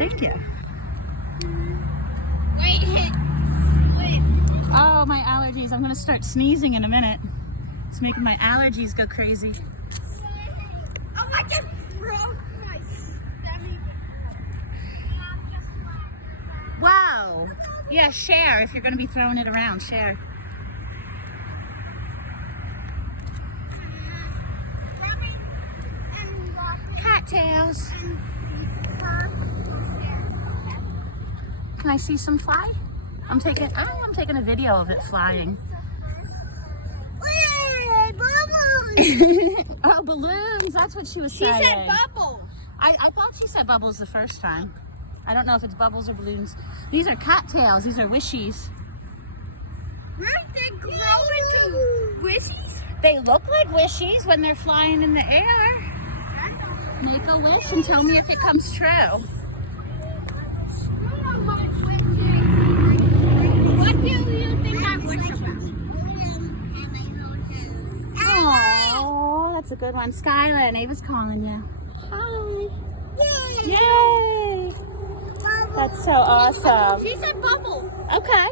Thank you. Wait. Oh, my allergies. I'm going to start sneezing in a minute. It's making my allergies go crazy. Oh, I just broke my stomach. Wow. Yeah, share. If you're going to be throwing it around, share. Cattails. Can I see some fly? I'm taking a video of it flying. Oh, balloons. That's what she was She saying. said bubbles. I thought she said bubbles the first time. I don't know if it's bubbles or balloons. These are cattails. These are wishies. They grow into wishies? They look like wishies when they're flying in the air. Make a wish and tell me if it comes true. What do you think I wish about? Oh, that's a good one. Skylar, Ava's calling you. Hi. Yay! Yay! That's so awesome. She said bubble. Okay.